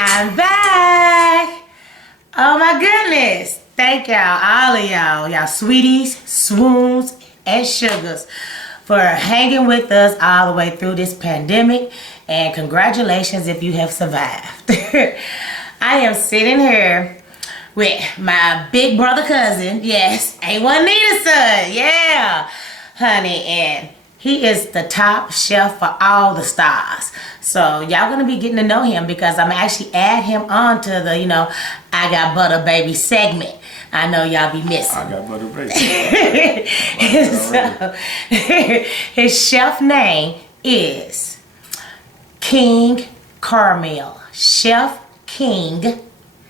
I'm back. Oh my goodness. Thank y'all, all of y'all sweeties, swoons, and sugars for hanging with us all the way through this pandemic. And congratulations if you have survived. I am sitting here with my big brother cousin. Yes, A1 Nita's son. Yeah, honey. And he is the top chef for all the stars. So y'all gonna be getting to know him because I'm actually add him on to the, I Got Butter Baby segment. I know y'all be missing. I Got Butter Baby. So, his chef name is King Caramel. Chef King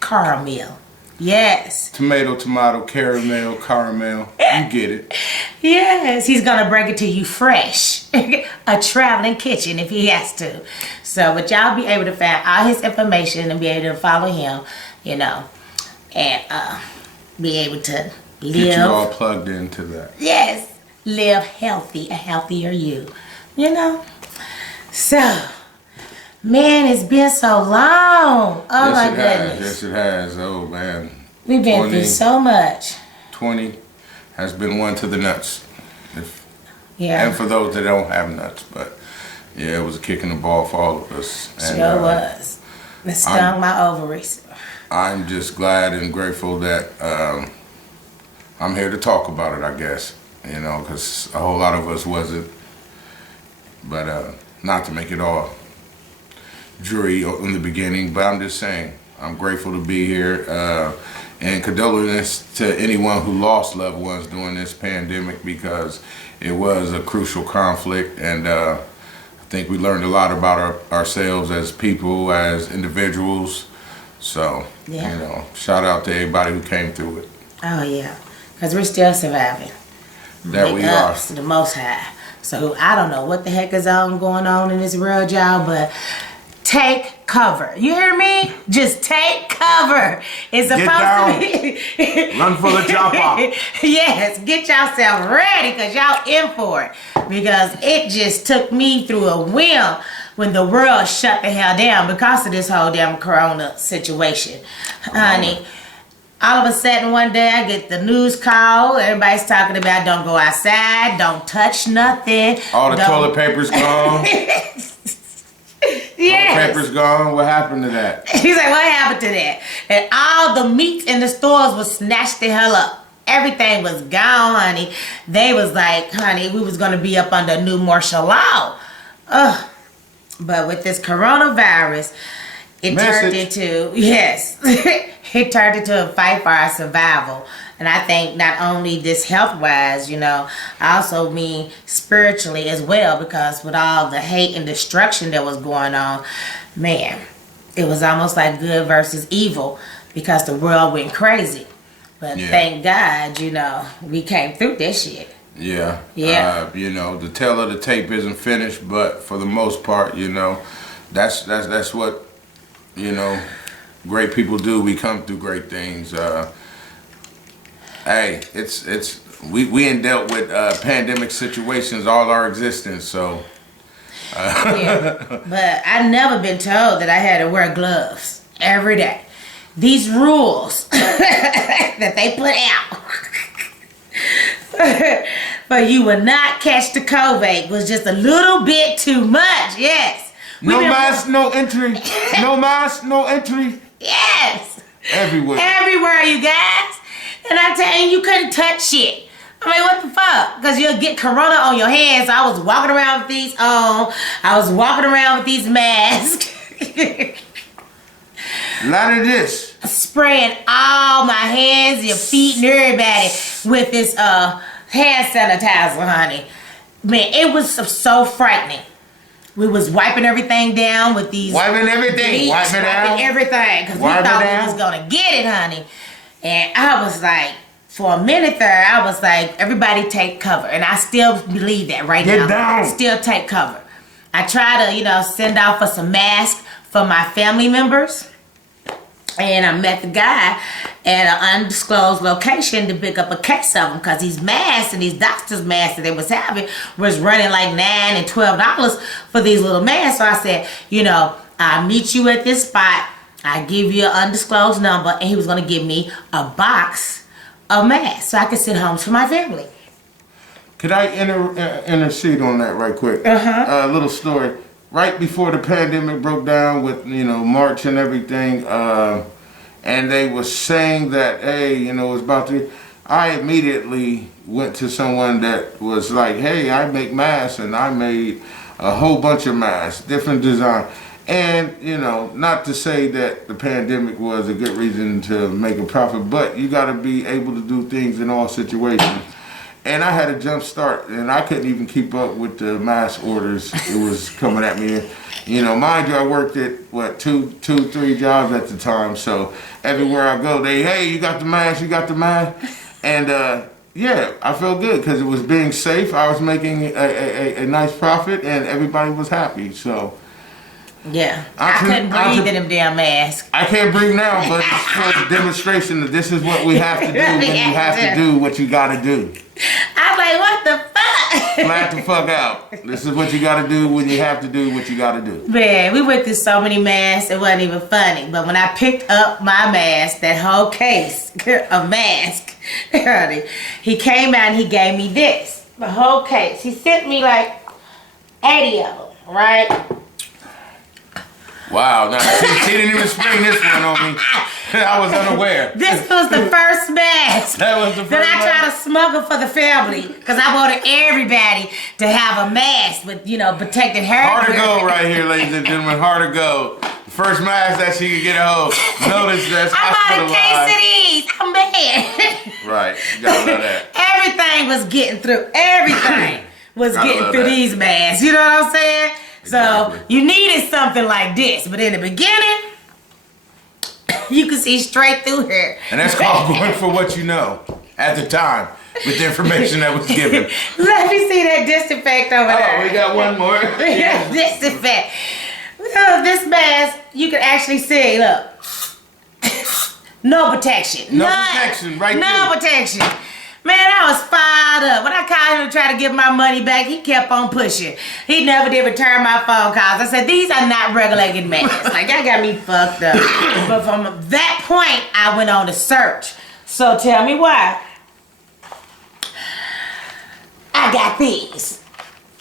Caramel. Yes. Tomato, caramel. You get it. Yes, he's gonna bring it to you fresh. A traveling kitchen if he has to. So, but y'all be able to find all his information and be able to follow him, and be able to live. Get you all plugged into that. Yes, live healthy, a healthier you. So, man, it's been so long. Oh my goodness. Yes, it has. Oh man. We've been through so much. 20 has been one to the nuts. Yeah. And for those that don't have nuts, but yeah, it was a kick in the ball for all of us. Sure was. It stung my ovaries. I'm just glad and grateful that I'm here to talk about it, I guess. Because a whole lot of us wasn't. But not to make it all dreary in the beginning, but I'm just saying, I'm grateful to be here. And condolences to anyone who lost loved ones during this pandemic because it was a crucial conflict, and I think we learned a lot about ourselves as people, as individuals. So, shout out to everybody who came through it. Oh yeah, because we're still surviving. That we are. To the Most High. So I don't know what the heck is going on in this world, y'all, but take cover. You hear me? Just take cover. It's supposed to be. Run for the chopper. Yes, get yourself ready because y'all in for it. Because it just took me through a whim when the world shut the hell down because of this whole damn corona situation. Honey, all of a sudden one day I get the news call. Everybody's talking about don't go outside, don't touch nothing. All the toilet paper's gone. Yes. All the paper's gone. What happened to that? He's like, what happened to that? And all the meat in the stores was snatched the hell up. Everything was gone, honey. They was like, honey, we was going to be up under new martial law. Ugh. But with this coronavirus, it turned into, it turned into a fight for our survival. And I think not only this health-wise, I also mean spiritually as well, because with all the hate and destruction that was going on, man, it was almost like good versus evil because the world went crazy. But thank God, we came through this shit. Yeah. Yeah. The tale of the tape isn't finished, but for the most part, that's what, great people do. We come through great things. Hey, we ain't dealt with pandemic situations all our existence, so. But I've never been told that I had to wear gloves every day. These rules that they put out for you will not catch the COVID was just a little bit too much. Yes. No mask, no entry. No mask, no entry. Yes. Everywhere. Everywhere, you guys. And I tell you, you couldn't touch shit. I mean, what the fuck? Because you'll get corona on your hands. So I was walking around with these on. I was walking around with these masks. A lot of this. Spraying all my hands, your feet, and everybody with this hand sanitizer, honey. Man, it was so frightening. We was wiping everything down with these. Wiping everything. Wiping everything. Because we thought we was going to get it, honey. And I was like, for a minute there, I was like, everybody take cover. And I still believe that right now. Get down. Still take cover. I try to, send out for some masks for my family members. And I met the guy at an undisclosed location to pick up a case of them because these masks and these doctor's masks that they was having was running like $9 and $12 for these little masks. So I said, I'll meet you at this spot I give you an undisclosed number, and he was going to give me a box of masks so I could send home to my family. Could I intercede on that right quick? A little story. Right before the pandemic broke down with, March and everything, and they were saying that, hey, it's about to... I immediately went to someone that was like, hey, I make masks, and I made a whole bunch of masks, different design. And, not to say that the pandemic was a good reason to make a profit, but you got to be able to do things in all situations. And I had a jump start, and I couldn't even keep up with the mass orders. It was coming at me. Mind you, I worked at, 3 jobs at the time. So everywhere I go, hey, you got the mask, you got the mask. And yeah, I felt good because it was being safe. I was making a nice profit, and everybody was happy. So yeah, I couldn't breathe in them damn masks. I can't breathe now, but it's for a demonstration that this is what we have to do when you have to do what you got to do. I was like, what the fuck? Flat the fuck out. This is what you got to do when you have to do what you got to do. Man, we went through so many masks, it wasn't even funny. But when I picked up my mask, that whole case of mask, he came out and he gave me this. The whole case. He sent me like 80 of them, right? Wow, now she didn't even spring this one on me. I was unaware. This was the first mask that was the first that I tried to smuggle for the family, because I wanted everybody to have a mask with, protected hair. Hard to go right here, ladies and gentlemen. Hard to go. The first mask that she could get a hold. Notice that's I bought a case of these. I'm mad. Right, you gotta know that. Everything was getting through. Everything was getting through these masks. You know what I'm saying? Exactly. So you needed something like this, but in the beginning, you could see straight through her. And that's called going for what you know at the time with the information that was given. Let me see that disinfect over there. Oh, we got one more. Yeah, disinfect. This mask, you can actually see, look. No protection. No protection, right there. No protection. Man, I was fired up. When I called him to try to get my money back, he kept on pushing. He never did return my phone calls. I said, these are not regulated masks. Like, y'all got me fucked up. But from that point, I went on to search. So tell me why. I got these.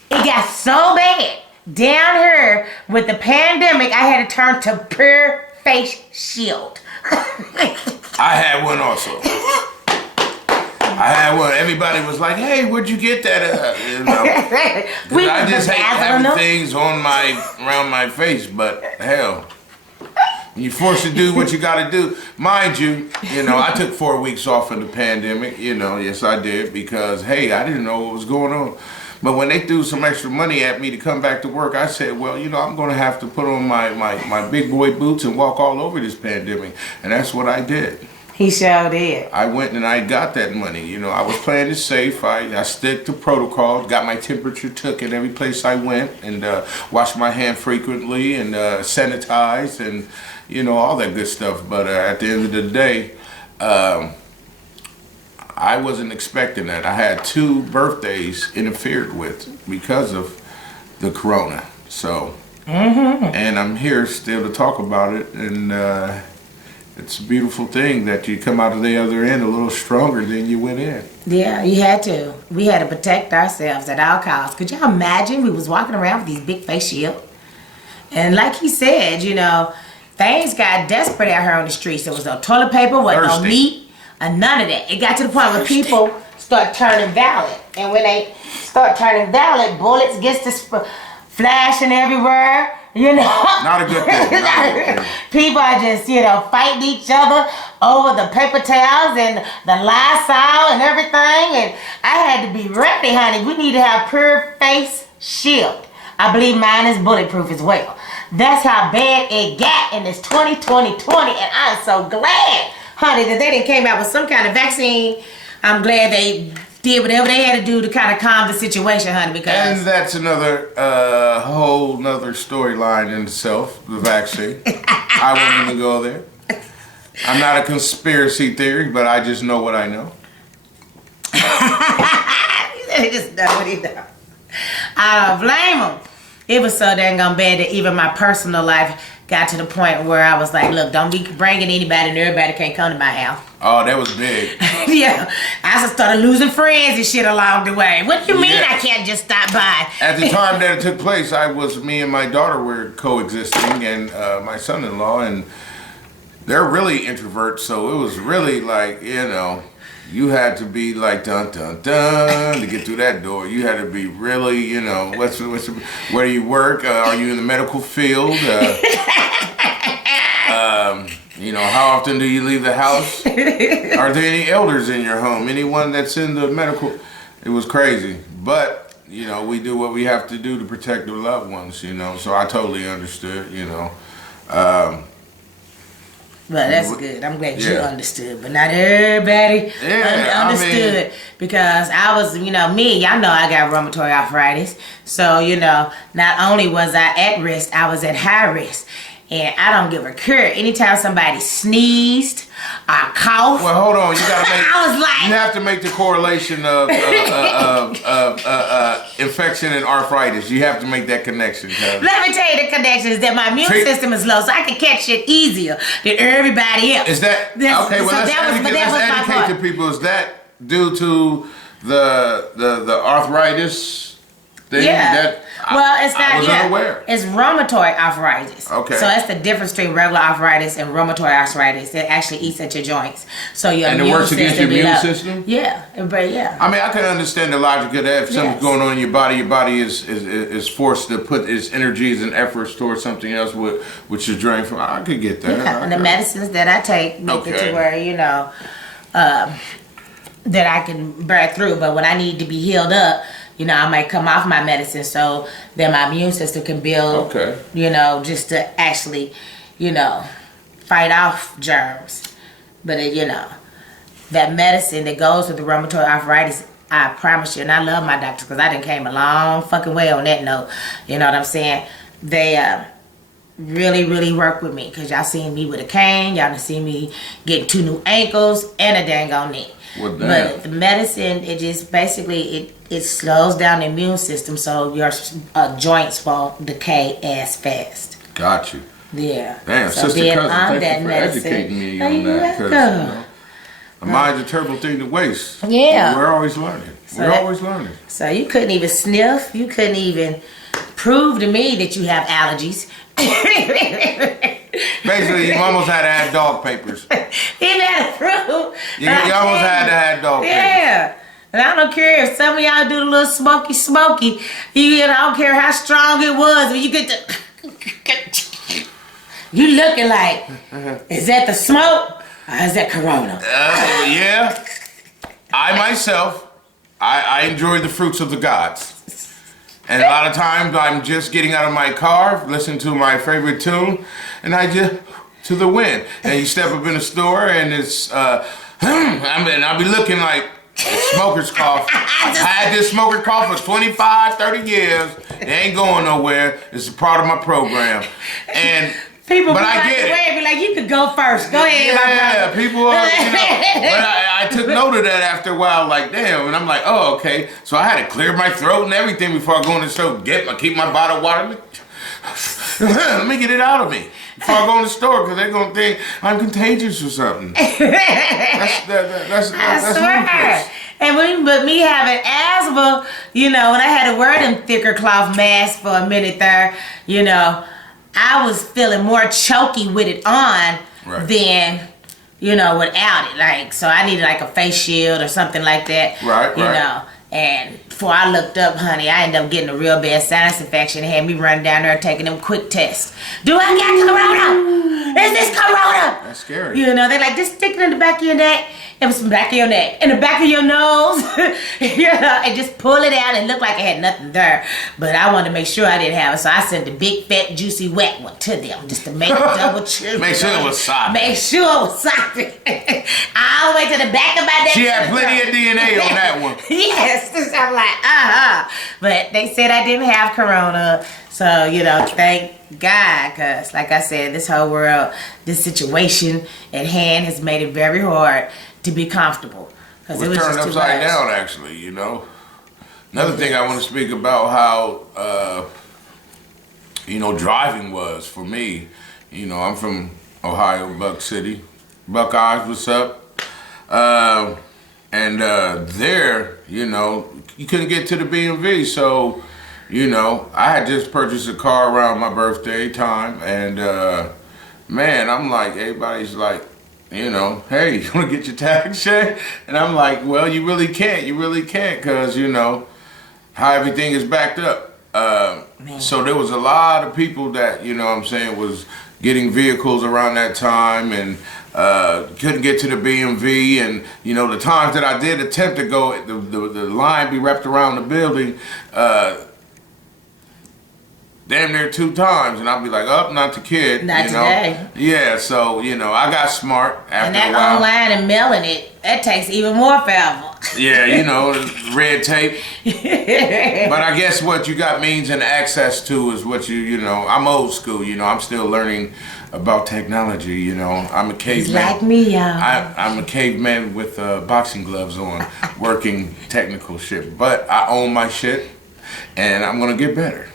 It got so bad. Down here, with the pandemic, I had to turn to pure face shield. I had one also. I had one. Everybody was like, "Hey, where'd you get that?" I just hate having things on around my face. But hell, when you're forced to do what you got to do, mind you, I took 4 weeks off in the pandemic. Yes, I did, because hey, I didn't know what was going on. But when they threw some extra money at me to come back to work, I said, well, I'm going to have to put on my big boy boots and walk all over this pandemic, and that's what I did. He sure did. I went and I got that money. I was playing it safe. I stick to protocol, got my temperature took in every place I went, and washed my hand frequently, and sanitized, and all that good stuff. But at the end of the day, I wasn't expecting that. I had 2 birthdays interfered with because of the corona. So, and I'm here still to talk about it, and it's a beautiful thing that you come out of the other end a little stronger than you went in. Yeah, you had to. We had to protect ourselves at all costs. Could y'all imagine we was walking around with these big face shields? And like he said, things got desperate out here on the streets. There was no toilet paper, wasn't no meat, and none of that. It got to the point where people start turning violent. And when they start turning violent, bullets gets to flashing everywhere. Not a good thing. People are just, fighting each other over the paper towels and the Lysol and everything. And I had to be ready, honey. We need to have pure face shield. I believe mine is bulletproof as well. That's how bad it got in this 2020. And I'm so glad, honey, that they didn't came out with some kind of vaccine. I'm glad they did whatever they had to do to kind of calm the situation, honey, because... And that's another whole nother storyline in itself, the vaccine. I won't even go there. I'm not a conspiracy theory, but I just know what I know. He just know what he knows. I don't blame him. It was so dang bad that even my personal life got to the point where I was like, look, don't be bringing anybody and everybody can't come to my house. Oh, that was big. Yeah. I just started losing friends and shit along the way. What do you mean I can't just stop by? At the time that it took place, me and my daughter were coexisting, and my son-in-law, and they're really introverts, so it was really like, you had to be like dun dun dun to get through that door. You had to be really, where do you work? Are you in the medical field? How often do you leave the house? Are there any elders in your home? Anyone that's in the medical? It was crazy, but we do what we have to do to protect the loved ones. So I totally understood. Well, that's good. I'm glad you understood, but not everybody understood because I was, me, y'all know I got rheumatoid arthritis. So, not only was I at risk, I was at high risk. And I don't give a care. Anytime somebody sneezed or coughed. Well, hold on. You gotta make. I was like, you have to make the correlation of infection and arthritis. You have to make that connection. Let me tell you the connection is that my immune system is low, so I can catch it easier than everybody else. Is that okay? Well, let's educate the people. Is that due to the arthritis thing? Yeah. It's not. I was unaware. It's rheumatoid arthritis. Okay. So that's the difference between regular arthritis and rheumatoid arthritis. It actually eats at your joints. So your and it works against your immune system. Yeah, but yeah. I mean, I can understand the logic of that. If something's going on in your body is forced to put its energies and efforts towards something else, which is drained from. I could get that. Yeah, and the medicines that I take make it to where that I can bear through. But when I need to be healed up. I might come off my medicine so that my immune system can build, just to actually, fight off germs. But, that medicine that goes with the rheumatoid arthritis, I promise you, and I love my doctors because I done came a long fucking way on that note. You know what I'm saying? They really, really work with me because y'all seen me with a cane. Y'all done seen me getting 2 new ankles and a dang on knee. But the medicine, it just basically, it slows down the immune system so your joints won't decay as fast. Got you. Yeah. Damn, so sister cousin, thank you for educating me on that. Because a mind's a terrible thing to waste. Yeah. We're always learning. So you couldn't even sniff. You couldn't even prove to me that you have allergies. Basically, you almost had to have dog papers. You had to prove. You almost had to have dog papers. Yeah. And I don't care if some of y'all do the little smoky. I don't care how strong it was. When you get the... You looking like, is that the smoke or is that Corona? Yeah. I myself, I enjoy the fruits of the gods. And a lot of times I'm just getting out of my car, listening to my favorite tune, and I just, to the wind. And you step up in the store and it's, I'll be looking like smoker's cough. I've had this smoker cough for 25, 30 years. It ain't going nowhere. It's a part of my program. And people but I get it. Be like, you could go first. Go ahead, my brother. People are, but I took note of that after a while, like, damn. And I'm like, oh, okay. So I had to clear my throat and everything before I go in the store. Keep my bottle of water. Let me get it out of me before I go in the store because they're going to think I'm contagious or something. That's ludicrous. But me having asthma, when I had to wear them thicker cloth masks for a minute there, I was feeling more choky with it on than, without it. Like, so I needed like a face shield or something like that. Right. And before I looked up, honey, I ended up getting a real bad sinus infection. It had me running down there taking them quick tests. Do I got corona? Is this corona? That's scary. They're like, just stick it in the back of your neck. It was from the back of your neck, in the back of your nose, and just pull it out and look like it had nothing there. But I wanted to make sure I didn't have it, so I sent the big, fat, juicy, wet one to them just to make double sure. Make sure it was soft. Make sure it was soft. All the way to the back of my neck. She had plenty of DNA on that one. Yes, I'm like, But they said I didn't have corona, so thank God, because like I said, this whole world, this situation at hand has made it very hard to be comfortable. We're turned upside down, actually, Another thing I want to speak about how, driving was for me. I'm from Ohio, Buck City. Buckeyes, what's up? There, you couldn't get to the B&V, so, I had just purchased a car around my birthday time, and man, I'm like, everybody's like, hey, you want to get your tax check? And I'm like, well, you really can't, because, how everything is backed up. So there was a lot of people that, was getting vehicles around that time and couldn't get to the B&V. And, the times that I did attempt to go, the line be wrapped around the building, damn near 2 times, and I'll be like, oh, not the kid. Not today. Yeah, so, I got smart after and that a while. online and mailing it, that takes even more forever. Yeah, red tape. But I guess what you got means and access to is what I'm old school, I'm still learning about technology, I'm a caveman. He's like me, y'all. I'm a caveman with boxing gloves on, working technical shit. But I own my shit, and I'm going to get better.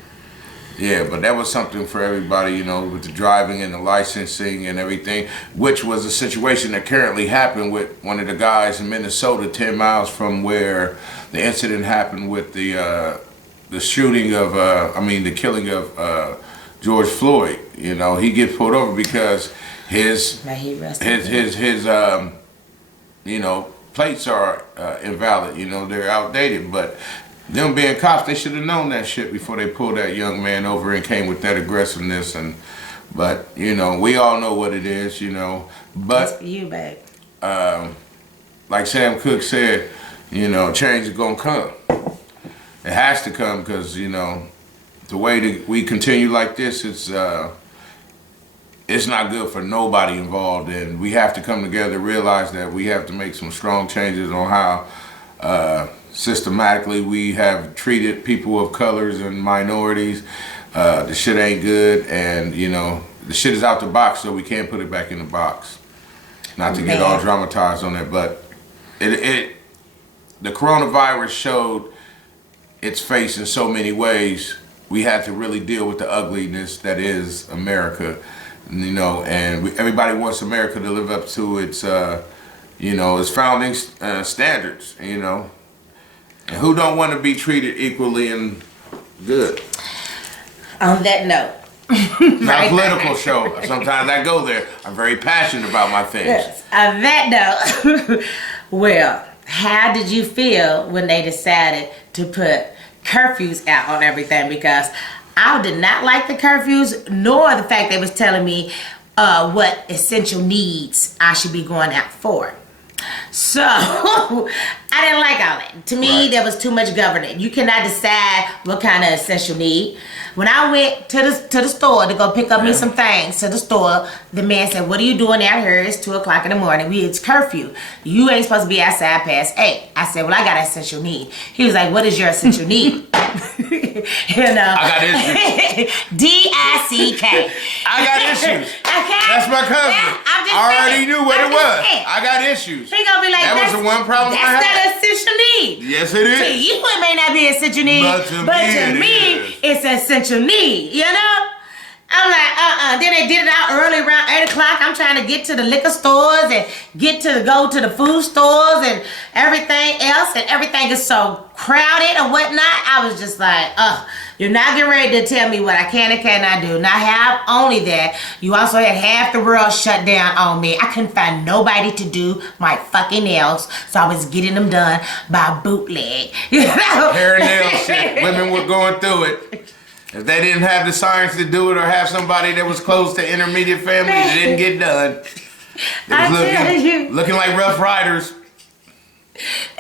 Yeah, but that was something for everybody, with the driving and the licensing and everything, which was a situation that currently happened with one of the guys in Minnesota, 10 miles from where the incident happened with the shooting of, the killing of George Floyd. He gets pulled over because his plates are invalid. They're outdated, but them being cops, they should have known that shit before they pulled that young man over and came with that aggressiveness. But we all know what it is. But that's for you, babe. Like Sam Cooke said, change is gonna come. It has to come because the way that we continue like this, it's not good for nobody involved, and we have to come together, realize that we have to make some strong changes on how systematically we have treated people of colors and minorities. The shit ain't good, and the shit is out the box, so we can't put it back in the box. Not to get all dramatized on that, but the coronavirus showed its face in so many ways. We had to really deal with the ugliness that is America, and everybody wants America to live up to its its founding standards, And who don't want to be treated equally and good? On that note. Not a political show. Sometimes I go there. I'm very passionate about my things. Yes. On that note, well, how did you feel when they decided to put curfews out on everything? Because I did not like the curfews, nor the fact they was telling me what essential needs I should be going out for. So, I didn't like all that. To me, there was too much governing. You cannot decide what kind of essential need. When I went to the store to go pick up me some things to the store, the man said, "What are you doing out here? It's 2 o'clock in the morning. It's curfew. You ain't supposed to be outside past 8. I said, "Well, I got an essential need." He was like, "What is your essential need?" I got issues. DICK. I got issues. Okay. That's my cousin. I'm just I already saying. knew what I'm it was. just saying. I got issues. He gonna be like, that was the one problem I had. That's not an essential need. Yes, it is. To you, it may not be an essential need, but to me, it's an essential need. I'm like, Then they did it out early around 8 o'clock. I'm trying to get to the liquor stores and go to the food stores and everything else, and everything is so crowded and whatnot. I was just like, you're not getting ready to tell me what I can and cannot do. Not have only that, you also had half the world shut down on me. I couldn't find nobody to do my fucking nails, so I was getting them done by bootleg. Hair and nail shit. Women were going through it. If they didn't have the science to do it, or have somebody that was close to intermediate family, it didn't get done. It was looking like Rough Riders.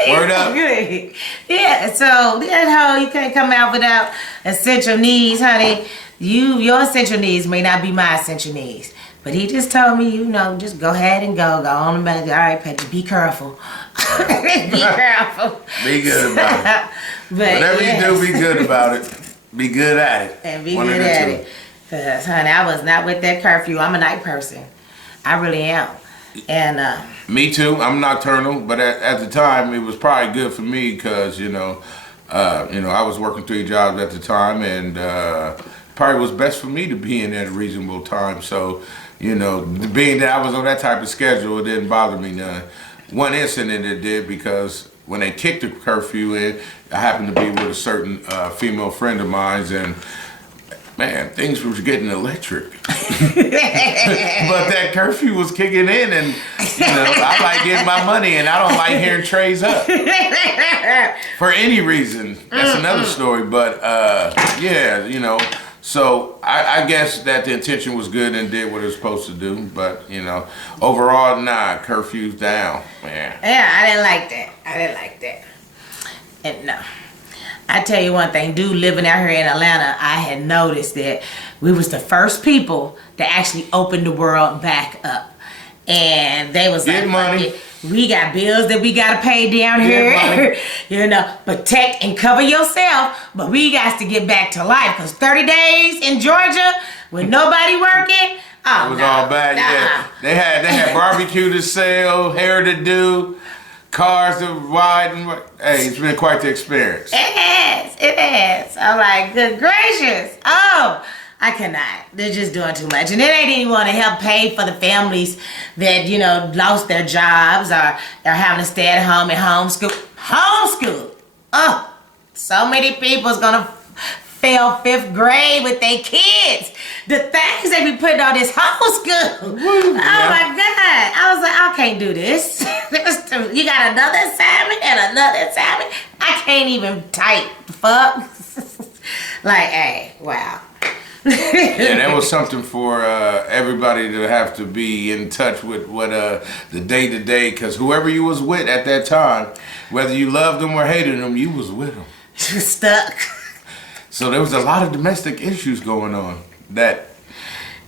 Word up. Yeah, so that whole, you can't come out without essential needs, honey. Your essential needs may not be my essential needs. But he just told me, just go ahead and go on about it. All right, Patty, be careful. Be careful. Be good about it. Whatever you do, be good about it. Be good at it. And be good at it. Because, honey, I was not with that curfew. I'm a night person. I really am. And me too. I'm nocturnal, but at the time, it was probably good for me because, I was working 3 jobs at the time, and probably was best for me to be in at a reasonable time. So, you know, being that I was on that type of schedule, it didn't bother me none. One incident it did, because when they kicked the curfew in, I happened to be with a certain female friend of mine's, and man, things was getting electric. But that curfew was kicking in, and you know, I like getting my money, and I don't like hearing trays up for any reason. That's another story. But yeah, you know. So I guess that the intention was good and did what it was supposed to do. But you know, overall, nah, curfew's down, man. Yeah, I didn't like that. I didn't like that. And no. I tell you one thing, dude, living out here in Atlanta, I had noticed that we was the first people that actually opened the world back up. And they was Get like, money. We got bills that we gotta pay down here. You know, protect and cover yourself, but we got to get back to life. Cause 30 days in Georgia with nobody working, oh, It was all bad, yeah. They had barbecue to sell, hair to do, cars to ride, and hey, it's been quite the experience. It has. I'm like, good gracious. Oh, I cannot. They're just doing too much. And then they didn't want to help pay for the families that, you know, lost their jobs or they're having to stay at home and homeschool. Homeschool. Oh, so many people's gonna fail 5th grade with their kids. The things they be putting on this homeschool. Oh my God. I was like, I can't do this. You got another assignment and another assignment. I can't even type. Fuck. Like, hey, wow. Yeah, that was something for everybody to have to be in touch with what the day-to-day, because whoever you was with at that time, whether you loved them or hated them, you was with them. You stuck. So there was a lot of domestic issues going on that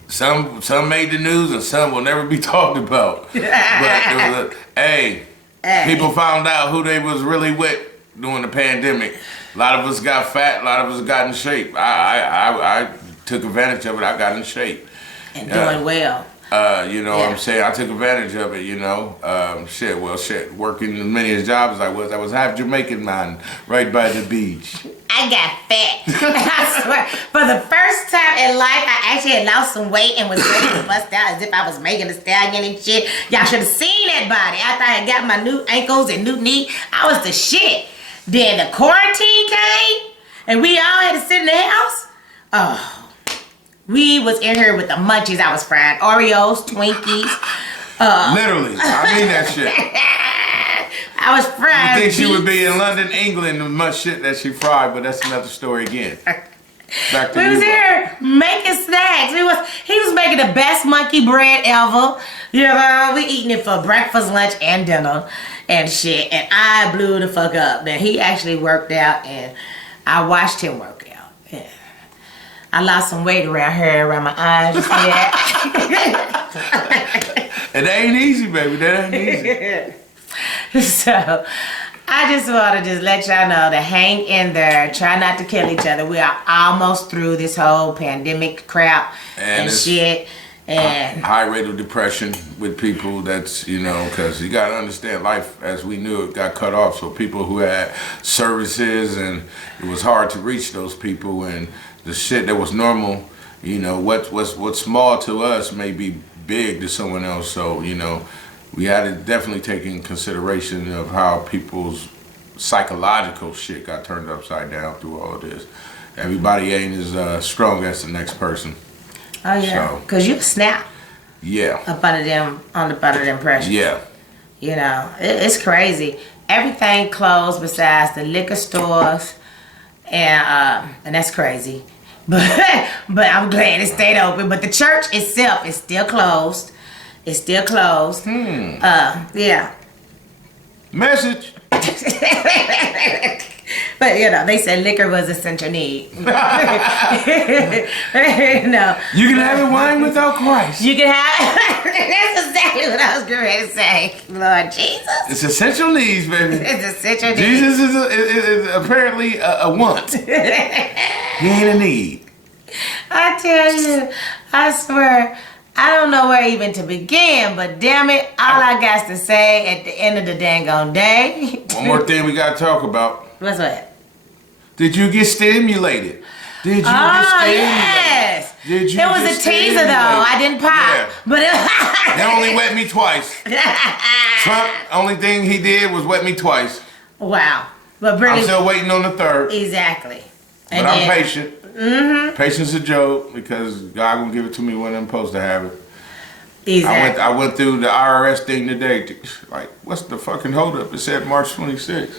some made the news and some will never be talked about. But there was people found out who they was really with during the pandemic. A lot of us got fat, a lot of us got in shape. I took advantage of it. I got in shape. And doing well. You know what I'm saying? I took advantage of it, you know. Working as many jobs as I was half Jamaican man right by the beach. I got fat. I swear. For the first time in life, I actually had lost some weight and was ready to bust out as if I was making a stallion and shit. Y'all should have seen that body. After I had got my new ankles and new knee, I was the shit. Then the quarantine came, and we all had to sit in the house. Oh. We was in here with the munchies. I was frying Oreos, Twinkies. Literally. I mean that shit. I was frying. You think she would be in London, England, with much shit that she fried, but that's another story again. Back to we you. Was here making snacks. He was making the best monkey bread ever. You know, we eating it for breakfast, lunch, and dinner and shit. And I blew the fuck up. Then he actually worked out, and I watched him work out. Yeah. I lost some weight around here, around my eyes. You see that? It ain't easy, baby. That ain't easy. So, I just want to let y'all know to hang in there. Try not to kill each other. We are almost through this whole pandemic crap and shit. And high rate of depression with people. That's, you know, because you got to understand life as we knew it got cut off. So people who had services, and it was hard to reach those people, and the shit that was normal, you know, what's small to us may be big to someone else. So, you know, we had to definitely take in consideration of how people's psychological shit got turned upside down through all of this. Everybody ain't as strong as the next person. oh yeah, cause you snap Yeah. up under them pressures. Yeah. You know, it's crazy. Everything closed besides the liquor stores, and that's crazy. But I'm glad it stayed open. But the church itself is still closed. It's still closed. Yeah. Message. But you know, they said liquor was essential need. No. You can have wine without Christ. You can have. That's exactly what I was going to say. Lord Jesus. It's essential needs, baby. It's essential need. Jesus is apparently a want. He ain't a need. I tell you, I swear, I don't know where even to begin, but damn it, all I got to say at the end of the dang on day. One more thing we got to talk about. What's what? Did you get stimulated? Did you Oh, understand? yes. Did you It was a understand? teaser, though. I didn't pop. Yeah. But That only wet me twice. Trump, only thing he did was wet me twice. Wow. But really, I'm still waiting on the third. Exactly. But And I'm then- patient. Mm-hmm. Patience is a joke because God gonna give it to me when I'm supposed to have it. Exactly. I went through the IRS thing today. Like, what's the fucking holdup? It said March 26th.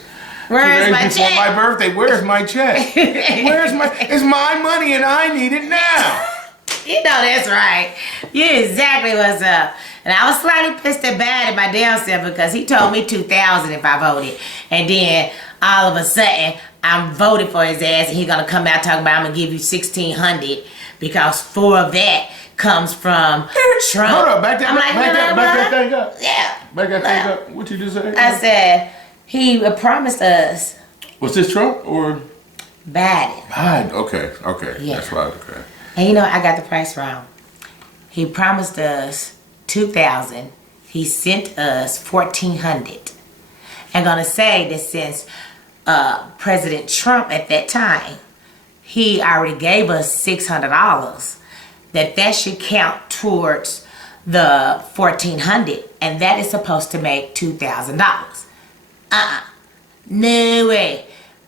Where's 2 days my before check? my birthday. Where's my check? It's my money and I need it now. You know that's right. You exactly what's up. And I was slightly pissed and bad at my damn self because he told me 2,000 if I voted. And then all of a sudden, I'm voted for his ass and he's going to come out talking about I'm going to give you 1,600 because 4 of that comes from Trump. Hold up, back that, I'm like, back that thing up. Yeah. Back that thing up. What you just said? I said, he promised us Was this Trump or Biden. Biden? Okay. Yeah. That's right. Okay. And you know, I got the price wrong. He promised us 2,000. He sent us 1,400. I'm gonna say that since President Trump at that time, he already gave us $600. That should count towards the 1,400, and that is supposed to make $2,000. No way.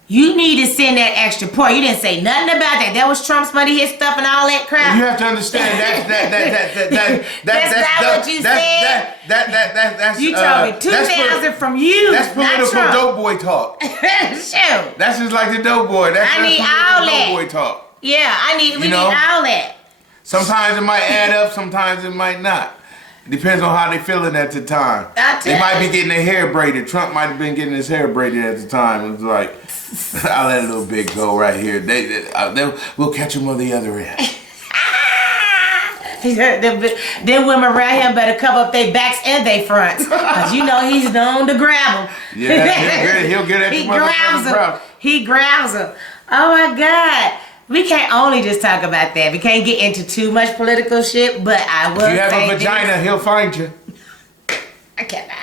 You need to send that extra part. You didn't say nothing about that. That was Trump's money, his stuff, and all that crap. You have to understand That's not what you said. That's You told me 2,000 from you. That's political dope boy talk. Shoot. That's just like the dope boy. I need all that. Dope boy talk. Yeah, we need know? all that. Sometimes it might add up, sometimes it might not. It depends on how they feeling at the time. They might be getting their hair braided. Trump might have been getting his hair braided at the time. It's like, I'll let a little bit go right here. We'll catch him on the other end. Them women around here better cover up their backs and their fronts. Because you know he's known to grab them. Yeah, he'll get at He the grabs them. He grabs them. Oh my God. We can't only just talk about that. We can't get into too much political shit, but I will say If you have a vagina, he'll find you. I cannot.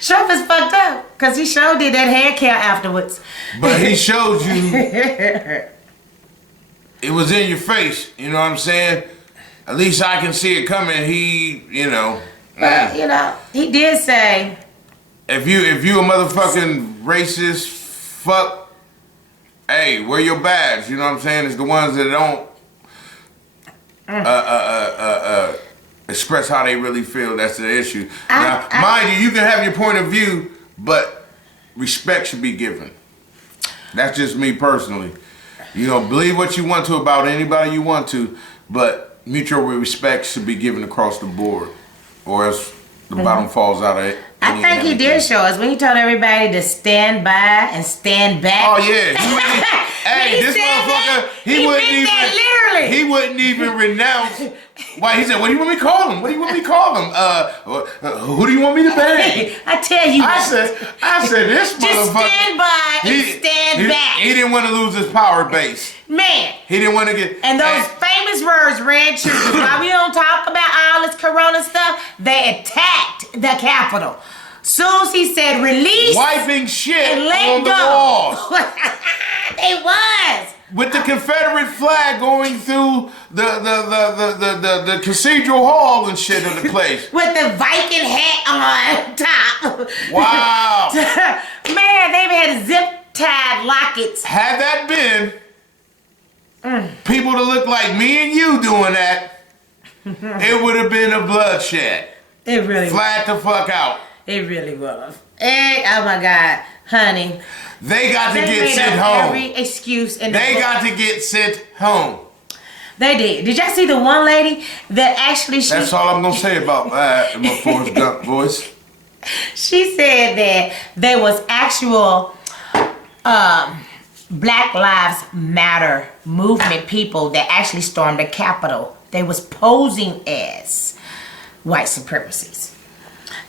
Trump is fucked up because he sure did that hair count afterwards. But he showed you it was in your face. You know what I'm saying? At least I can see it coming. But, he did say, if you a motherfucking racist fuck, hey, wear your badge. You know what I'm saying? It's the ones that don't express how they really feel. That's the issue. Mind you, you can have your point of view, but respect should be given. That's just me personally. Believe what you want to about anybody you want to, but mutual respect should be given across the board, or else the bottom falls out of it. I think he did show us when he told everybody to stand by and stand back. Oh yeah. Hey, this motherfucker, he wouldn't even literally. He wouldn't even renounce. Why? He said, "What do you want me to call him? What do you want me to call him? Who do you want me to bang?" I tell you. I said, this just motherfucker. stand by and stand back. He didn't want to lose his power base. Man. He didn't want to get. And those famous words ran true. While we don't talk about all this corona stuff, they attacked the Capitol. Soon as he said release, wiping shit and let on the go. walls. It was. With the Confederate flag going through the cathedral hall and shit of the place. With the Viking hat on top. Wow. Man, they even had zip-tied lockets. Had that been people to look like me and you doing that, it would have been a bloodshed. It really Flat the fuck out. It really was. Oh my God, honey. They got to They get made sent up home. every excuse in the They book. got to get sent home. They did. Did y'all see the one lady that actually That's all I'm gonna say about that in my Forrest Gump voice. She said that there was actual Black Lives Matter movement people that actually stormed the Capitol. They was posing as white supremacists.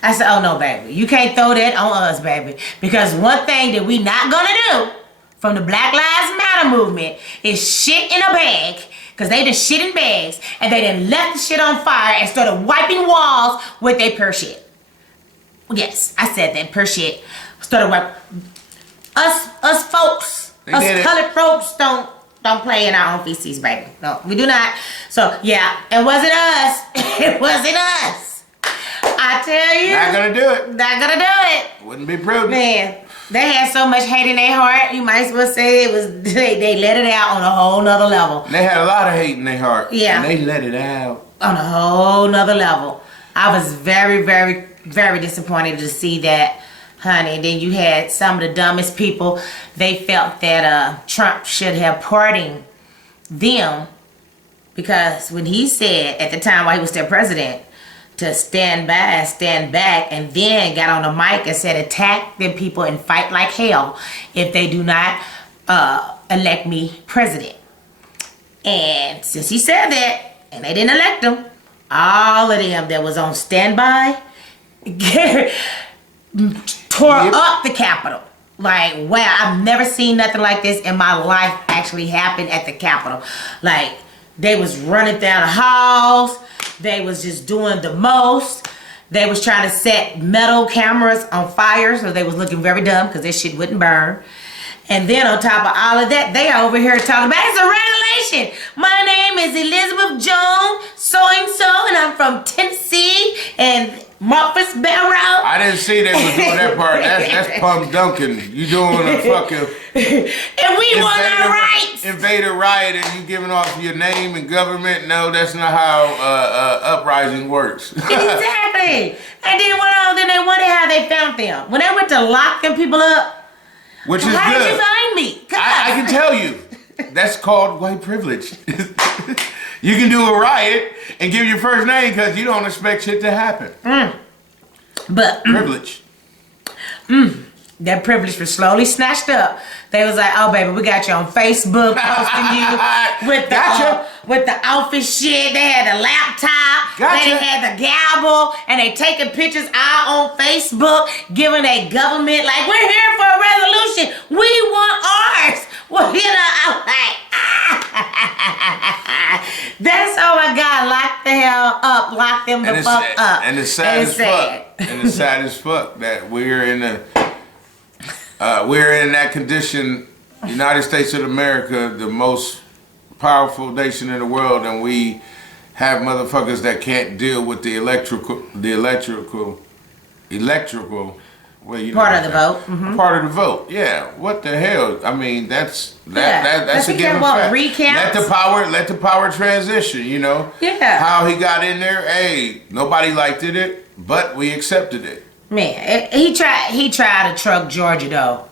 I said, oh no, baby. You can't throw that on us, baby. Because one thing that we not gonna do from the Black Lives Matter movement is shit in a bag. Because they done shit in bags. And they done left the shit on fire and started wiping walls with their purse shit. Yes, I said that, purse shit. Started wiping. Us folks, us colored folks don't don't play in our own feces, baby. No, we do not. So yeah, it wasn't us. It wasn't us. I tell you. Not gonna do it. Not gonna do it. Wouldn't be prudent. Man, they had so much hate in their heart. You might as well say it was they let it out on a whole nother level. They had a lot of hate in their heart. Yeah. And they let it out on a whole nother level. I was very, very, very disappointed to see that, honey. And then you had some of the dumbest people. They felt that Trump should have pardoned them because when he said at the time while he was still president to stand by and stand back, and then got on the mic and said attack them people and fight like hell if they do not elect me president. And since he said that and they didn't elect him, all of them that was on standby tore up the Capitol. Like, wow, I've never seen nothing like this in my life actually happen at the Capitol. Like, they was running down the halls. They was just doing the most. They was trying to set metal cameras on fire, so they was looking very dumb because this shit wouldn't burn. And then on top of all of that, they are over here talking about it's a regulation. My name is Elizabeth Jones, so-and-so, and I'm from Tennessee and Murfreesboro. I didn't see they was doing that part. That's Pump Duncan. You doing a fucking and we want our rights. Invader riot and you giving off your name and government. No, that's not how uprising works. Exactly. And then they wondered how they found them. When they went to lock them people up. Which is how good. Did you find me? I can tell you. That's called white privilege. You can do a riot and give your first name because you don't expect shit to happen. But privilege. That privilege was slowly snatched up. They was like, "Oh, baby, we got you on Facebook, posting you with the outfit shit. They had the laptop, they had the gavel, and they taking pictures out on Facebook, giving a government like, we're here for a resolution. We want ours." Well, you know, I'm like, that's oh my God, lock the hell up, lock them the fuck up. And it's sad as fuck. And it's sad as fuck that we're in that condition. United States of America, the most powerful nation in the world, and we have motherfuckers that can't deal with the electrical. Well, you know part of the vote. Mm-hmm. Part of the vote. Yeah. What the hell? I mean, that's a given fact. Let the power transition. You know. Yeah. How he got in there? Hey, nobody liked it, but we accepted it. Man, he tried to truck Georgia though.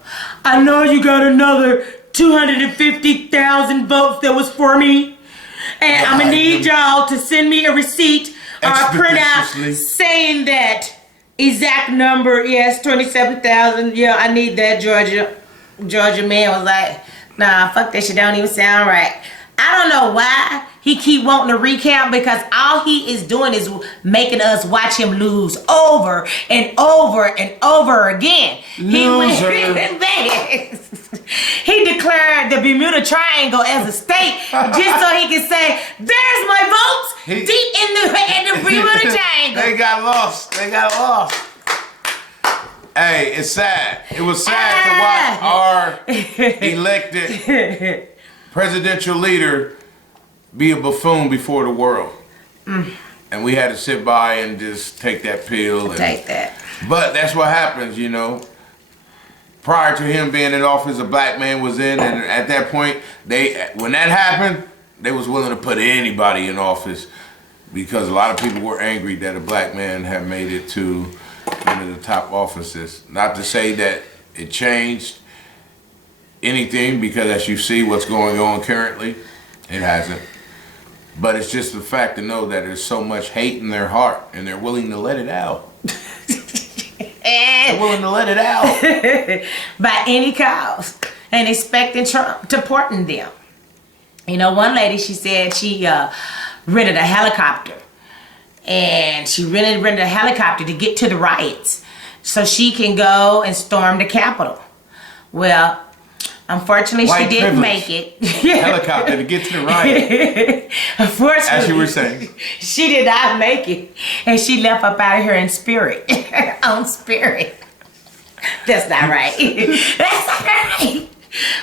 I know you got another 250,000 votes that was for me, and I'm gonna need y'all to send me a receipt or a printout saying that exact number. Yes, 27,000. Yeah, I need that. Georgia man was like, nah, fuck that shit. Don't even sound right. I don't know why he keep wanting to recount, because all he is doing is making us watch him lose over and over and over again. Loser. He declared the Bermuda Triangle as a state just so he can say, "There's my votes deep in the Bermuda Triangle." They got lost. Hey, it's sad. It was sad to watch our elected presidential leader be a buffoon before the world. And we had to sit by and just take that pill. Take that. But that's what happens, you know. Prior to him being in office, a black man was in, and at that point, when that happened, they was willing to put anybody in office because a lot of people were angry that a black man had made it to one of the top offices. Not to say that it changed anything, because as you see what's going on currently, it hasn't. But it's just the fact to know that there's so much hate in their heart and they're willing to let it out. They're willing to let it out. By any cause. And expecting Trump to pardon them. You know, one lady, she said she rented a helicopter. And she rented a helicopter to get to the riots so she can go and storm the Capitol. Well, unfortunately, she didn't make it. Helicopter to get to the riot. Unfortunately, as you were saying, she did not make it, and she left up out of here in spirit, on spirit. That's not right. That's not right.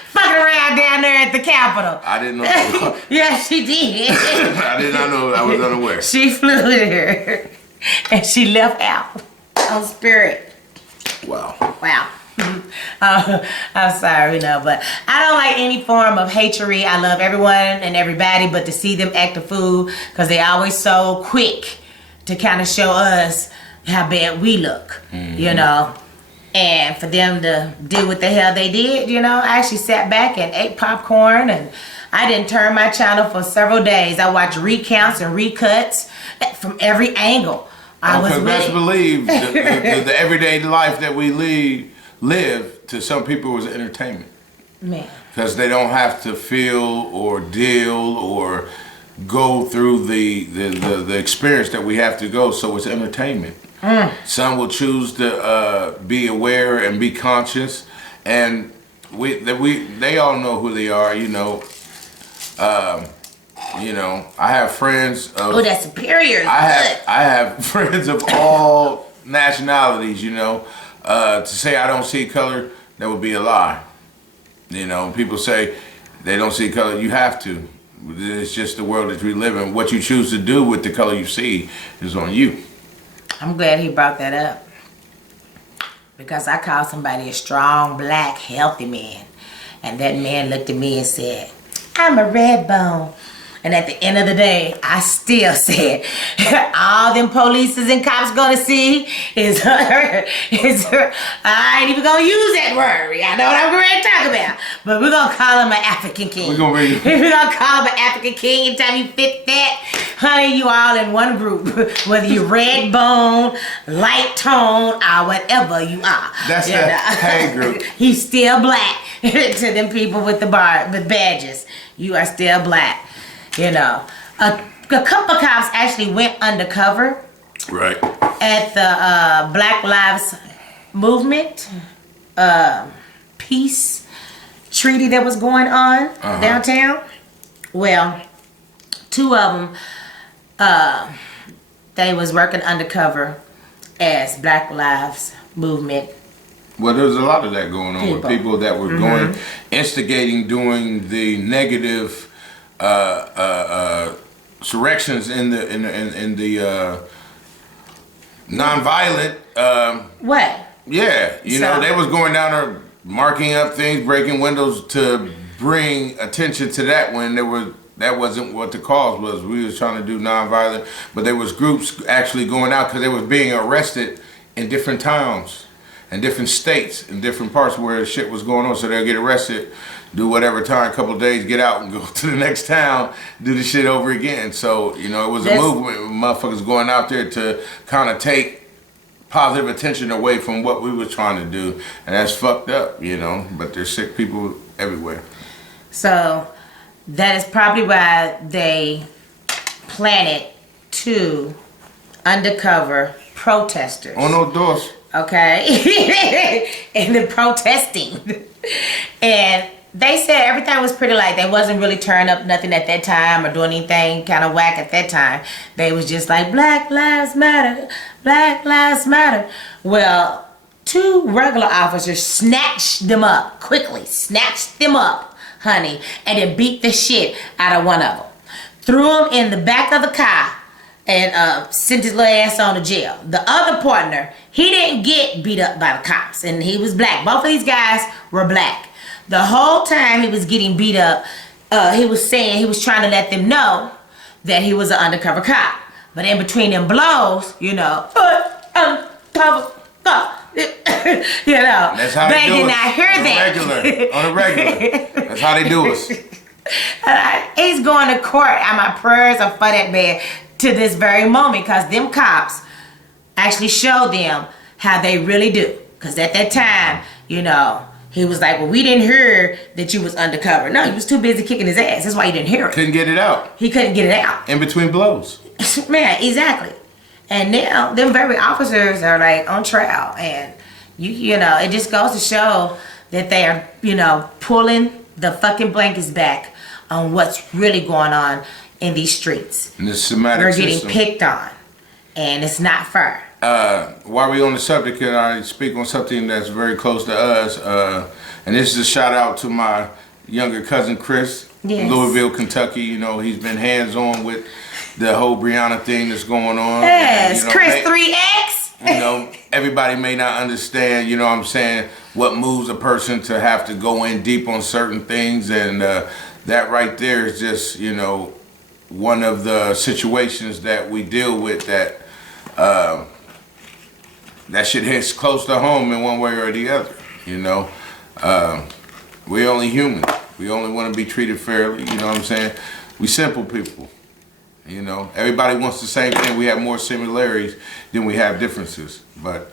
Fucking around down there at at the Capitol. I didn't know. Yeah, she did. I did not know. I was unaware. She flew there, and she left out on Spirit. Wow. Wow. I'm sorry, no, but I don't like any form of hatery. I love everyone and everybody, but to see them act a fool, because they always so quick to kind of show us how bad we look, you know. And for them to do what the hell they did, you know, I actually sat back and ate popcorn, and I didn't turn my channel for several days. I watched recounts and recuts from every angle. Because best believe the everyday life that we live to some people was entertainment. Man. Because they don't have to feel or deal or go through the experience that we have to go, so it's entertainment. Some will choose to be aware and be conscious, and they all know who they are. You know, I have friends. That's superior. I have friends of all nationalities. You know, to say I don't see color, that would be a lie. You know, people say they don't see color. You have to. It's just the world that we live in. What you choose to do with the color you see is on you. I'm glad he brought that up, because I called somebody a strong, black, healthy man, and that man looked at me and said, I'm a red bone. And at the end of the day, I still said, all them polices and cops gonna see is her. I ain't even gonna use that word. I know what I'm going to talk about. But we're gonna call him an African king. We're gonna call him an African king. Anytime you fit that, honey, you all in one group. Whether you red bone, light tone, or whatever you are. That's the hey group. He's still black to them people with the badges. You are still black. You know, a couple of cops actually went undercover, right, at the Black Lives Movement peace treaty that was going on downtown. Well, two of them, they was working undercover as Black Lives Movement. Well, there's a lot of that going on with people that were going, instigating, doing the negative insurrections in the nonviolent what? Yeah, you know, they was going down there marking up things, breaking windows to bring attention to that when that wasn't what the cause was. We was trying to do nonviolent, but there was groups actually going out because they was being arrested in different towns and different states and different parts where shit was going on. So they'll get arrested, do whatever time, a couple of days, get out and go to the next town, do the shit over again. So, you know, it was a movement of motherfuckers going out there to kind of take positive attention away from what we were trying to do. And that's fucked up, you know, but there's sick people everywhere. So that is probably why they planted 2 undercover protesters. On those doors. Okay. And the protesting. And they said everything was pretty light. They wasn't really turning up nothing at that time or doing anything kind of whack at that time. They was just like, Black Lives Matter, Black Lives Matter. Well, 2 regular officers snatched them up quickly, snatched them up, honey, and then beat the shit out of one of them. Threw him in the back of the car and sent his little ass on to jail. The other partner, he didn't get beat up by the cops, and he was black. Both of these guys were black. The whole time he was getting beat up, he was saying he was trying to let them know that he was an undercover cop. But in between them blows, you know, undercover cop. You know, that's how they did not hear that. On a regular. That's how they do us. He's going to court, and my prayers are for that man to this very moment, because them cops actually showed them how they really do. Because at that time, you know, he was like, well, we didn't hear that you was undercover. No, he was too busy kicking his ass. That's why he didn't hear it. Couldn't get it out. He couldn't get it out. In between blows. Man, exactly. And now, them very officers are like on trial. And, you know, it just goes to show that they are, you know, pulling the fucking blankets back on what's really going on in these streets. In this systematic We're getting picked on. And it's not fair. While we're on the subject, can I speak on something that's very close to us? And this is a shout out to my younger cousin Chris, Yes. Louisville, Kentucky. You know, he's been hands-on with the whole Brianna thing that's going on. Yes, You know, Chris 3X. You know, everybody may not understand, you know what I'm saying, what moves a person to have to go in deep on certain things. And that right there is just, you know, one of the situations that we deal with that that shit hits close to home in one way or the other, you know. We only human. We only want to be treated fairly, you know what I'm saying? We simple people, you know. Everybody wants the same thing. We have more similarities than we have differences. But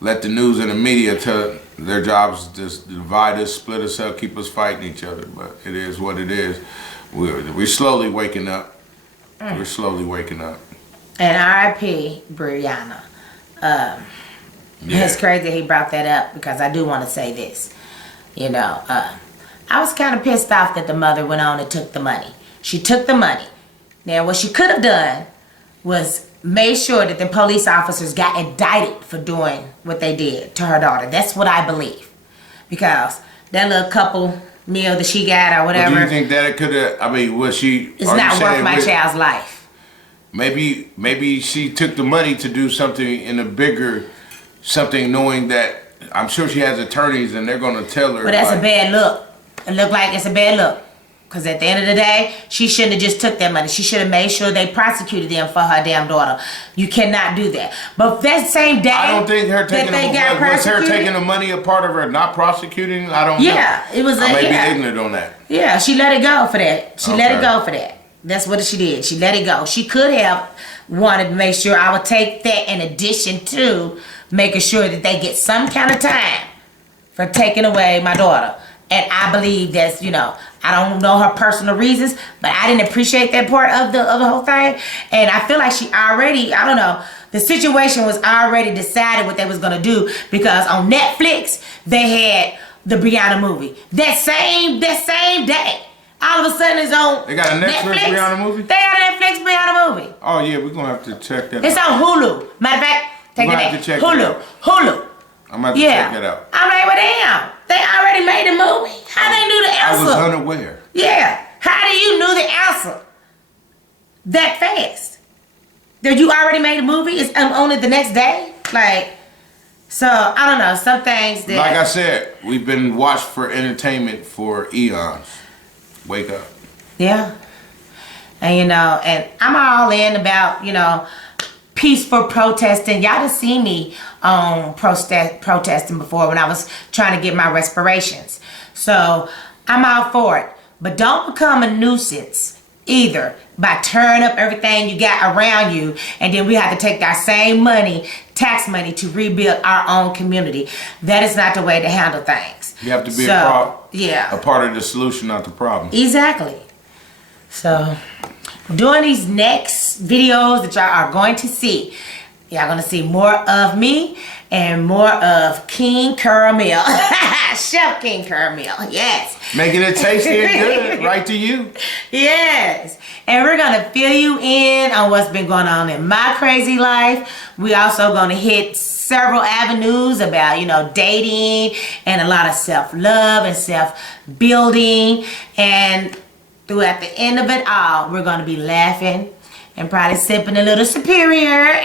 let the news and the media tell their jobs just divide us, split us up, keep us fighting each other. But it is what it is. We're slowly waking up. We're slowly waking up. And R.I.P. Brianna. It's crazy he brought that up because I do want to say this. You know, I was kind of pissed off that the mother went on and took the money. She took the money. Now, what she could have done was made sure that the police officers got indicted for doing what they did to her daughter. That's what I believe. Because that little couple meal that she got or whatever. But do you think that it could have, I mean, was she... It's not worth my child's life. Maybe she took the money to do something in a bigger... Something knowing that... I'm sure she has attorneys and they're going to tell her... But that's a bad look. It looked like it's a bad look. Because at the end of the day, she shouldn't have just took that money. She should have made sure they prosecuted them for her damn daughter. You cannot do that. But that same day... I don't think her taking was her taking the money a part of her not prosecuting? I don't know. Yeah, it was... I may be ignorant on that. Yeah, she let it go for that. She let it go for that. That's what she did. She let it go. She could have wanted to make sure I would take that in addition to making sure that they get some kind of time for taking away my daughter. And I believe that's, you know, I don't know her personal reasons, but I didn't appreciate that part of the whole thing. And I feel like she already, I don't know, the situation was already decided what they was going to do because on Netflix, they had the Brianna movie. That same day. All of a sudden it's on They got a Netflix Brianna movie? They got a Netflix Brianna movie. Oh, yeah, we're going to have to check that out. It's on Hulu. Matter of fact, take it back. Hulu. I'm about to check that out. I'm like, well, damn. They already made the movie. How they knew the answer? I was unaware. Yeah. How do you know the answer that fast? That you already made a movie? It's on it the next day? Like, so, I don't know. Some things that... Like I said, we've been watched for entertainment for eons. Wake up. Yeah. And, you know, and I'm all in about, you know, peaceful protesting. Y'all done seen me protesting before when I was trying to get my respirations. So I'm all for it. But don't become a nuisance either by tearing up everything you got around you, and then we have to take our same money, tax money, to rebuild our own community. That is not the way to handle things. You have to be a part of the solution, not the problem. Exactly. So during these next videos that y'all are going to see, y'all going to see more of me and more of King Caramel. Chef King Caramel, yes. Making it tasty and good, right to you. Yes. And we're going to fill you in on what's been going on in my crazy life. We also going to hit several avenues about, you know, dating and a lot of self-love and self-building. And throughout the end of it all, we're going to be laughing and probably sipping a little superior.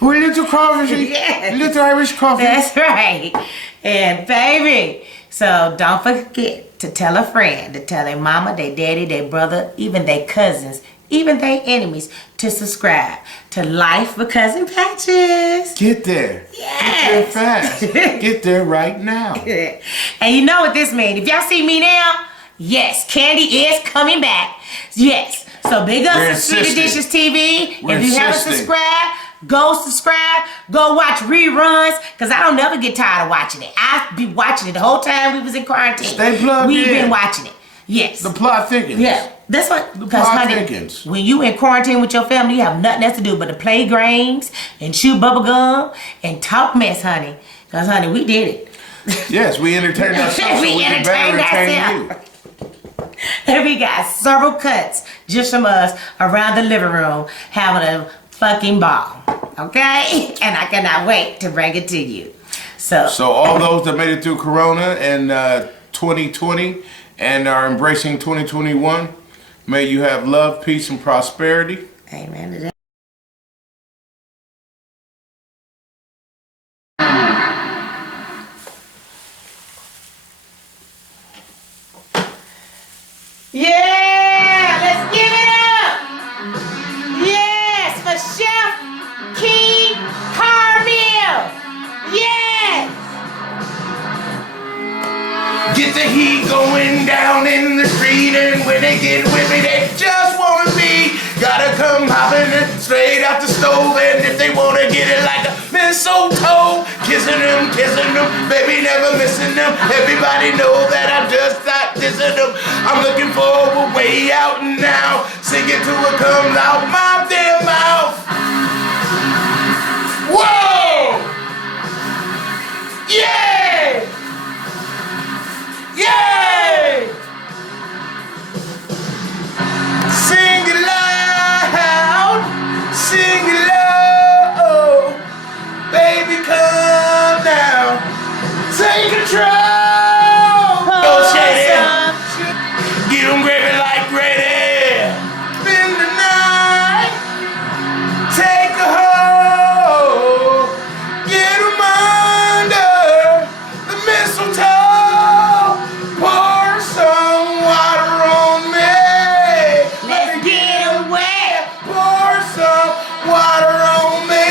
With a little coffee. Yes. Little Irish coffee. That's right. And baby, so don't forget to tell a friend, to tell their mama, their daddy, their brother, even their cousins, even their enemies, to subscribe to Life with Cousin Patches. Get there. Yes. Get there fast. Get there right now. And you know what this means. If y'all see me now, yes, Candy is coming back. Yes. So big up to Sweet Dishes TV. If you haven't subscribed, go subscribe. Go watch reruns. Because I don't never get tired of watching it. I be watching it the whole time we was in quarantine. Stay plugged in. We've been watching it. Yes. The plot thickens. Yeah. That's what, the plot thickens. When you in quarantine with your family, you have nothing else to do but to play games and chew bubble gum and talk mess, honey. Because, honey, we did it. Yes, we entertained ourselves. We so we can better entertain you. And we got several cuts just from us around the living room having a fucking ball. Okay? And I cannot wait to bring it to you. So all those that made it through Corona and 2020 and are embracing 2021. May you have love, peace, and prosperity. Amen to that. Yeah, let's give it up. Yes, for Chef King Carmel. Yes. Get the heat going down in the street, and when they get with me, they just wanna be. Gotta come hopping straight out the stove, and if they wanna get it like a mistletoe, kissing them, baby, never missing them. Everybody know that I'm just not dissing them. I'm looking forward way out now. Sing it till it comes out my damn mouth. Whoa! Yeah! Yay! Sing it loud, sing it low, baby, come now, take control. Go shady, get 'em gravy like gravy. Spend the night, take a hold, get 'em under the mistletoe. Pour some water on me. Let's get away. Pour some water on me.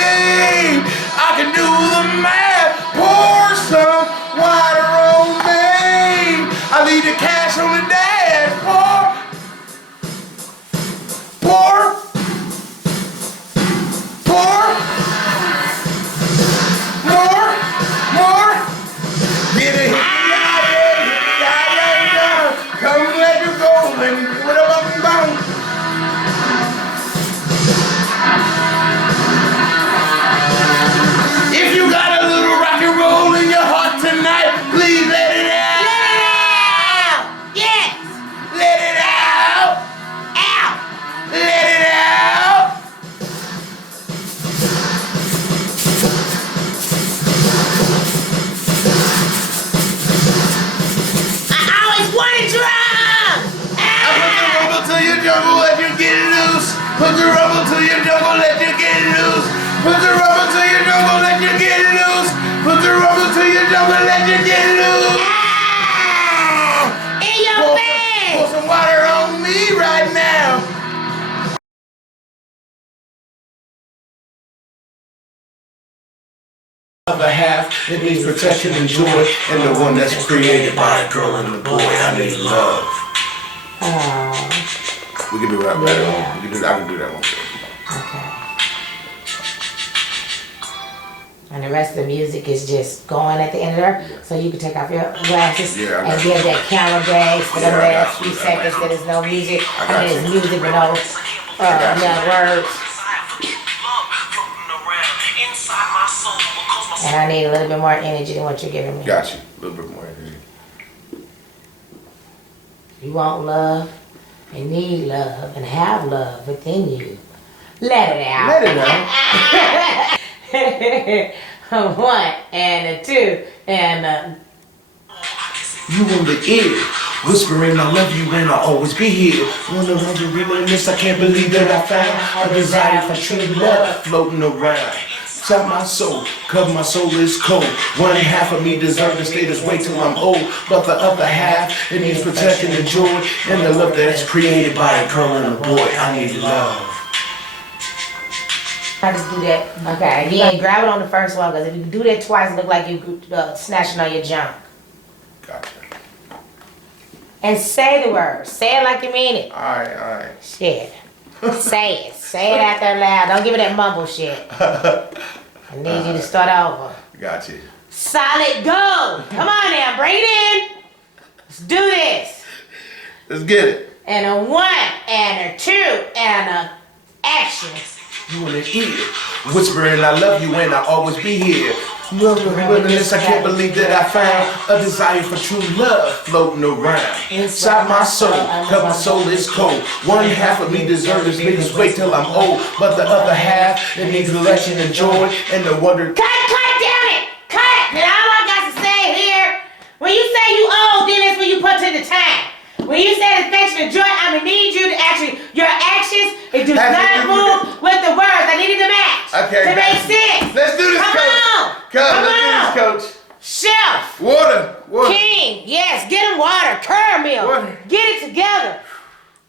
I can do the math. Pour some water on me. I leave the cash on the dash. Pour. More. Get it. Come let you go and whatever I'm bound. If you got a little rock and roll in your heart tonight, please let it out. Let it out. Yes. Let it out. Out. Let it out. I always wanted drum. Put the rubber to your jungle, let you get loose. Put the rubber to your jungle, let you get loose. Put the rubber to your jungle, let you get loose. Put the rubber to your jungle, let you get loose. In your Pour face. some water on me right now. Other half, it needs protection and joy, and the one that's created by a girl and a boy. I need love. We can do that better. Yeah. I can do that one too. Okay. And the rest of the music is just going at the end of there, so you can take off your glasses Yeah, I got and you. give that camera grace for the Yeah, I got last you. few seconds that there's no music. I got I mean, you. there's music with no words. And I need a little bit more energy than what you're giving me. Got you. A little bit more energy. You want love and need love and have love within you. Let it out. Let it A 1 and a 2 and a... You in the ear, whispering I love you and I'll always be here. Wonder what you really miss, I can't believe that I found a desire for true love floating around. Inside my soul, cause my soul is cold. One half of me deserves to stay this way till I'm old, but the other half, it needs protection and joy, and the love that's created by a girl and a boy. I need love. I just do that. Okay, you ain't grab it on the first one, because if you do that twice, it look like you snatching on your junk. Gotcha. And say the word. Say it like you mean it. Alright. Shit. Say it. Say it out there loud. Don't give me that mumble shit. I need you to start over. Gotcha. Solid gold. Come on now, bring it in. Let's do this. Let's get it. And a 1 and a 2 and a action. You in the ear, whispering I love you and I'll always be here. Realness, I can't believe that I found a desire for true love floating around inside my soul, cause my soul is cold. One half of me deserves this, niggas wait till I'm old, but the other half, it needs election and joy and the wonder. Cut, damn it! Cut! And all I got to say here, when you say you old, then that's when you put to the time. When you say affection of joy, I'm gonna need you to actually, your actions, it does not move with the words. I needed to match. Okay. To make sense. Let's do this, Come coach. on. Come on. Let's do this, coach. Chef. Water. King. Yes, get him water. Caramel. Water. Get it together.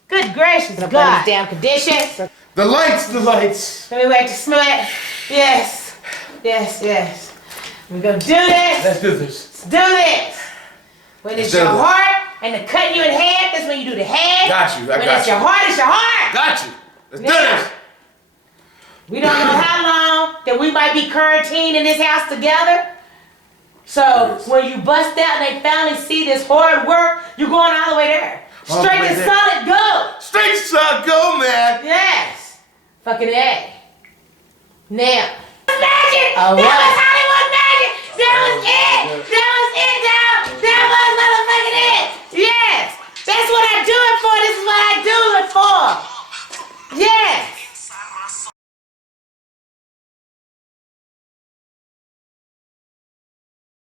Good gracious, God. Damn conditions. The lights. Let me wait to smell it. Yes. We're gonna do this. Let's do this. Let's do this. When it's your heart and the cutting you in half, that's when you do the half. Got you. When it's your heart, it's your heart. Got you. Let's do this. We don't know how long that we might be quarantined in this house together. So when you bust out and they finally see this hard work, you're going all the way there. Straight to solid gold. Straight to solid gold, man. Yes. Fucking A. Now. Imagine. Oh, that was